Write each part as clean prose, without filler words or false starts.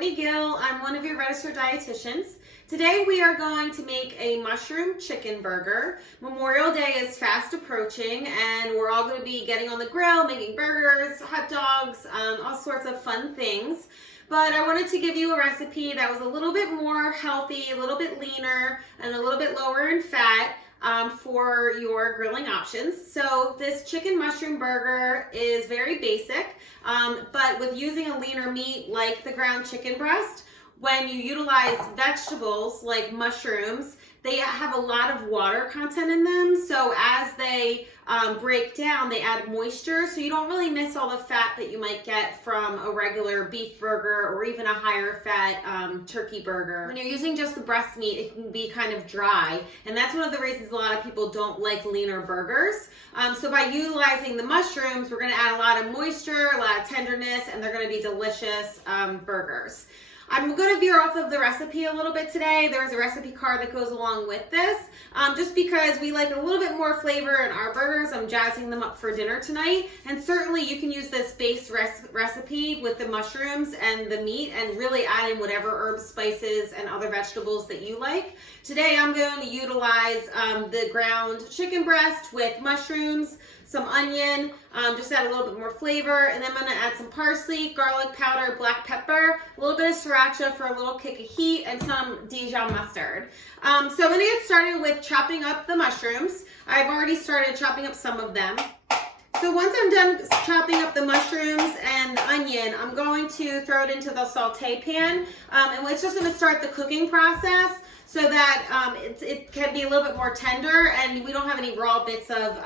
Courtney Gill. I'm one of your registered dietitians. Today we are going to make a mushroom chicken burger. Memorial Day is fast approaching and we're all going to be getting on the grill, making burgers, hot dogs, all sorts of fun things. But I wanted to give you a recipe that was a little bit more healthy, a little bit leaner, and a little bit lower in fat for your grilling options. So this chicken mushroom burger is very basic, but with using a leaner meat like the ground chicken breast, when you utilize vegetables like mushrooms, they have a lot of water content in them. So as they break down, they add moisture. So you don't really miss all the fat that you might get from a regular beef burger or even a higher fat turkey burger. When you're using just the breast meat, it can be kind of dry. And that's one of the reasons a lot of people don't like leaner burgers. So by utilizing the mushrooms, we're gonna add a lot of moisture, a lot of tenderness, and they're gonna be delicious burgers. I'm going to veer off of the recipe a little bit today. There's a recipe card that goes along with this. Just because we like a little bit more flavor in our burgers, I'm jazzing them up for dinner tonight. And certainly you can use this base recipe with the mushrooms and the meat and really add in whatever herbs, spices, and other vegetables that you like. Today I'm going to utilize the ground chicken breast with mushrooms, some onion, just add a little bit more flavor, and then I'm gonna add some parsley, garlic powder, black pepper, a little bit of sriracha for a little kick of heat, and some Dijon mustard. So I'm gonna get started with chopping up the mushrooms. I've already started chopping up some of them. So once I'm done chopping up the mushrooms and the onion, I'm going to throw it into the sauté pan, and it's just gonna start the cooking process so that it can be a little bit more tender and we don't have any raw bits of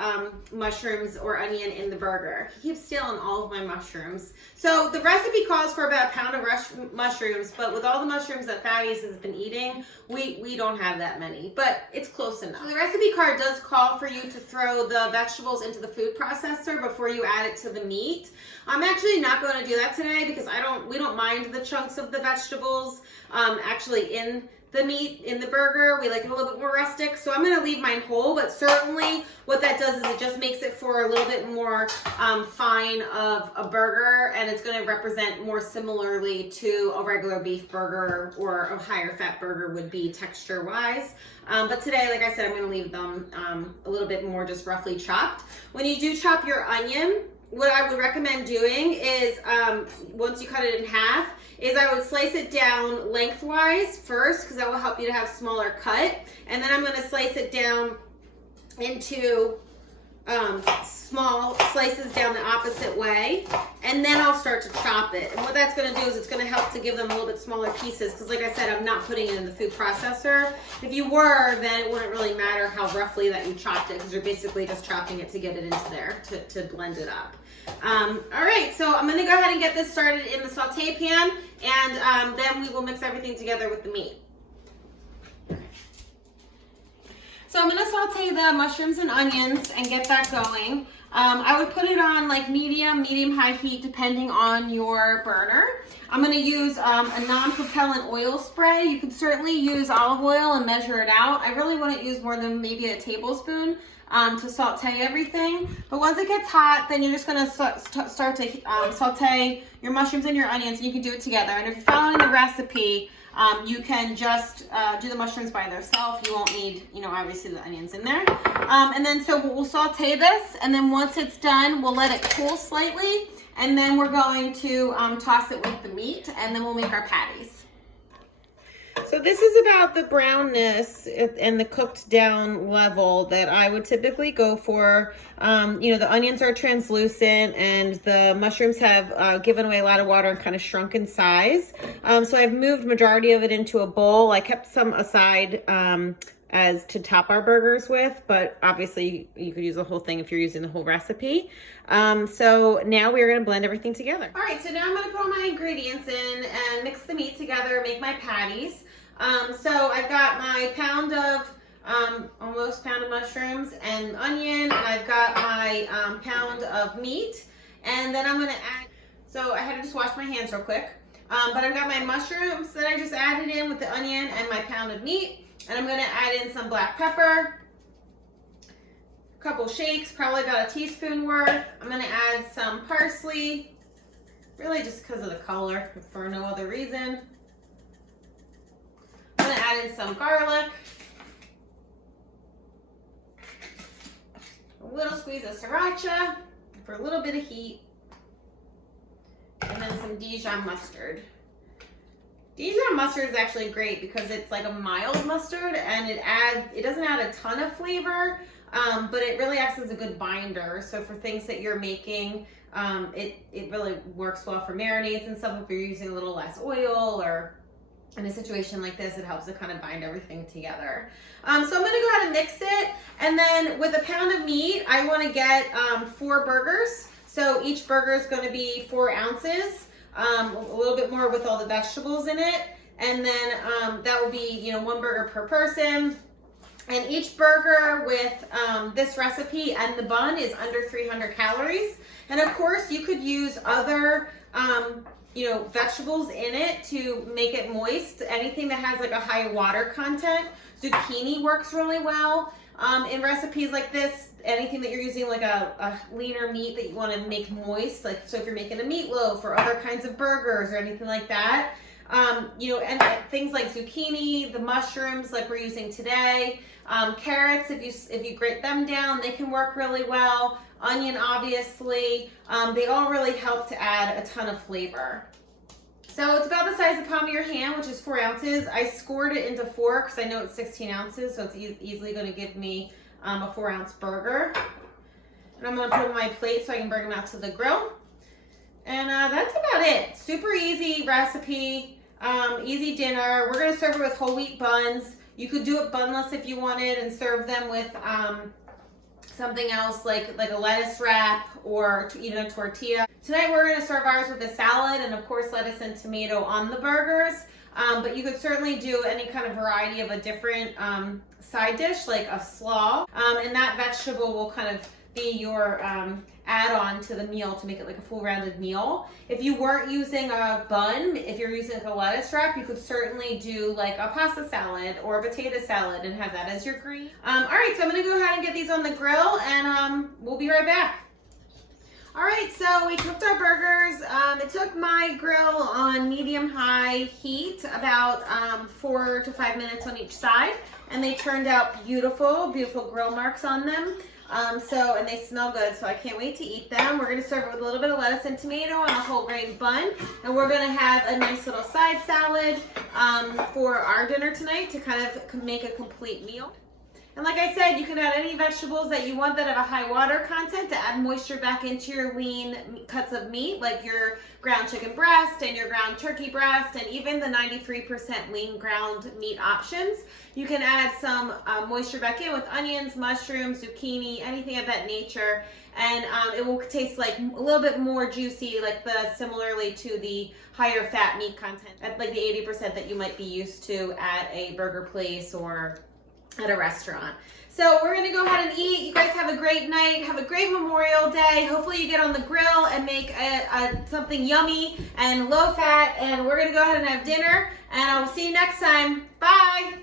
mushrooms or onion in the burger. He keeps stealing all of my mushrooms. So the recipe calls for about a pound of mushrooms, but with all the mushrooms that Patties has been eating, we don't have that many, but it's close enough. So the recipe card does call for you to throw the vegetables into the food processor before you add it to the meat. I'm actually not going to do that today because we don't mind the chunks of the vegetables actually in the meat in the burger. We like it a little bit more rustic, so I'm going to leave mine whole, but certainly what that does is it just makes it for a little bit more fine of a burger, and it's going to represent more similarly to a regular beef burger or a higher fat burger would be texture wise. But today, like I said, I'm going to leave them a little bit more just roughly chopped. When you do chop your onion, what I would recommend doing is once you cut it in half, is I would slice it down lengthwise first because that will help you to have smaller cut, and then I'm going to slice it down into small slices down the opposite way, and then I'll start to chop it. And what that's going to do is it's going to help to give them a little bit smaller pieces because, like I said, I'm not putting it in the food processor. If you were, then it wouldn't really matter how roughly that you chopped it because you're basically just chopping it to get it into there to blend it up. All right, so I'm going to go ahead and get this started in the saute pan, and then we will mix everything together with the meat. So I'm going to saute the mushrooms and onions and get that going. I would put it on like medium-high heat depending on your burner. I'm going to use a non-propellant oil spray. You can certainly use olive oil and measure it out. I really wouldn't use more than maybe a tablespoon to saute everything. But once it gets hot, then you're just going to start to saute your mushrooms and your onions, and you can do it together. And if you're following the recipe, you can just do the mushrooms by themselves. You won't need, obviously the onions in there. And then so we'll saute this, and then once it's done, we'll let it cool slightly, and then we're going to toss it with the meat, and then we'll make our patties. So this is about the brownness and the cooked down level that I would typically go for. The onions are translucent and the mushrooms have given away a lot of water and kind of shrunk in size. So I've moved majority of it into a bowl. I kept some aside as to top our burgers with, but obviously you could use the whole thing if you're using the whole recipe. So now we're going to blend everything together. All right, so now I'm going to put all my ingredients in and mix the meat together, make my patties. So I've got my almost pound of mushrooms and onion, and I've got my pound of meat, and then I'm going to add, so I had to just wash my hands real quick, but I've got my mushrooms that I just added in with the onion and my pound of meat. And I'm going to add in some black pepper, a couple shakes, probably about a teaspoon worth. I'm going to add some parsley, really just because of the color, for no other reason. I'm gonna add in some garlic, a little squeeze of sriracha for a little bit of heat, and then some Dijon mustard. Dijon mustard is actually great because it's like a mild mustard, and it doesn't add a ton of flavor, but it really acts as a good binder. So for things that you're making, it really works well for marinades and stuff if you're using a little less oil, or in a situation like this, it helps to kind of bind everything together. So I'm gonna go ahead and mix it, and then with a pound of meat, I wanna get 4 burgers. So each burger is gonna be 4 ounces, a little bit more with all the vegetables in it, and then that will be, you know, 1 burger per person. And each burger with this recipe and the bun is under 300 calories. And of course, you could use other you know, vegetables in it to make it moist. Anything that has like a high water content. Zucchini works really well in recipes like this. Anything that you're using like a leaner meat that you want to make moist, like so if you're making a meatloaf or other kinds of burgers or anything like that. You know, and things like zucchini, the mushrooms like we're using today, carrots, if you grate them down, they can work really well. Onion, obviously, they all really help to add a ton of flavor. So it's about the size of the palm of your hand, which is 4 ounces. I scored it into 4 because I know it's 16 ounces, so it's easily going to give me a 4-ounce burger. And I'm going to put them on my plate so I can bring them out to the grill. And that's about it. Super easy recipe, easy dinner. We're gonna serve it with whole wheat buns. You could do it bunless if you wanted and serve them with something else like a lettuce wrap or even a tortilla. Tonight we're gonna serve ours with a salad and of course lettuce and tomato on the burgers. But you could certainly do any kind of variety of a different side dish like a slaw. And that vegetable will kind of be your add-on to the meal to make it like a full rounded meal. If you weren't using a bun, if you're using like a lettuce wrap, you could certainly do like a pasta salad or a potato salad and have that as your green. All right, so I'm gonna go ahead and get these on the grill and we'll be right back. All right, so we cooked our burgers. It took my grill on medium-high heat, about 4 to 5 minutes on each side, and they turned out beautiful, beautiful grill marks on them. And they smell good, so I can't wait to eat them. We're gonna serve it with a little bit of lettuce and tomato on a whole grain bun, and we're gonna have a nice little side salad for our dinner tonight to kind of make a complete meal. And like I said, you can add any vegetables that you want that have a high water content to add moisture back into your lean cuts of meat, like your ground chicken breast and your ground turkey breast, and even the 93% lean ground meat options. You can add some moisture back in with onions, mushrooms, zucchini, anything of that nature, and it will taste like a little bit more juicy, like similarly to the higher fat meat content, like the 80% that you might be used to at a burger place or at a restaurant. So we're gonna go ahead and eat. You guys have a great night. Have a great Memorial Day. Hopefully you get on the grill and make something yummy and low fat. And we're gonna go ahead and have dinner. And I will see you next time. Bye.